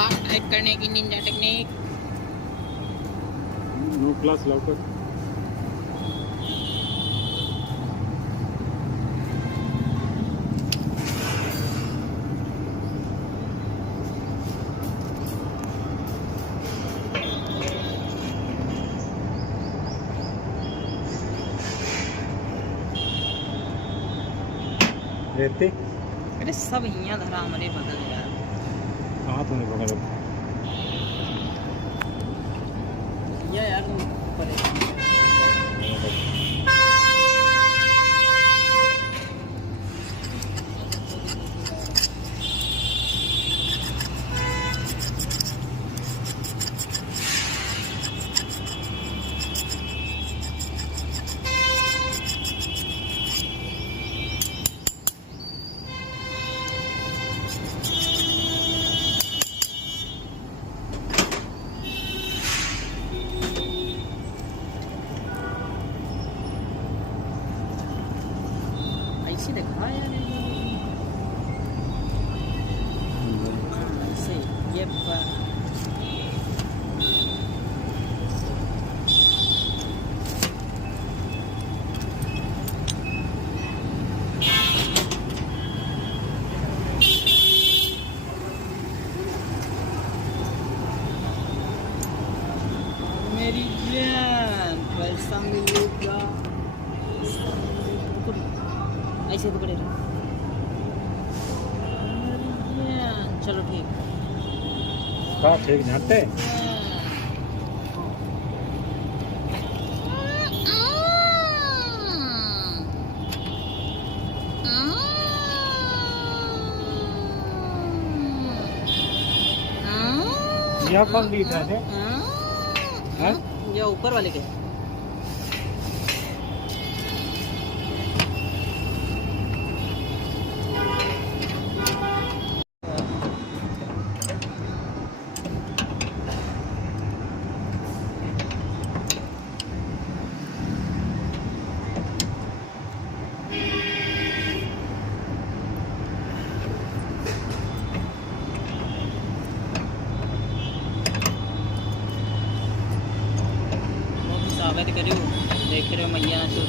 Blast type करने की Ninja technique. No class लवकर रहते अरे सब यहाँ धरा हमारे बदल यार। कहाँ तूने पकड़ा यार ऐसे देखा यार ऐसे ये मेरी जान पैसा मिलेगा ऐसे पकड़े रहो। चलो ठीक कहाँ ठीक जानते यहाँ कौन बीत रहे थे ये ऊपर वाले के स्वागत करूँ देख रहे हो मैया तो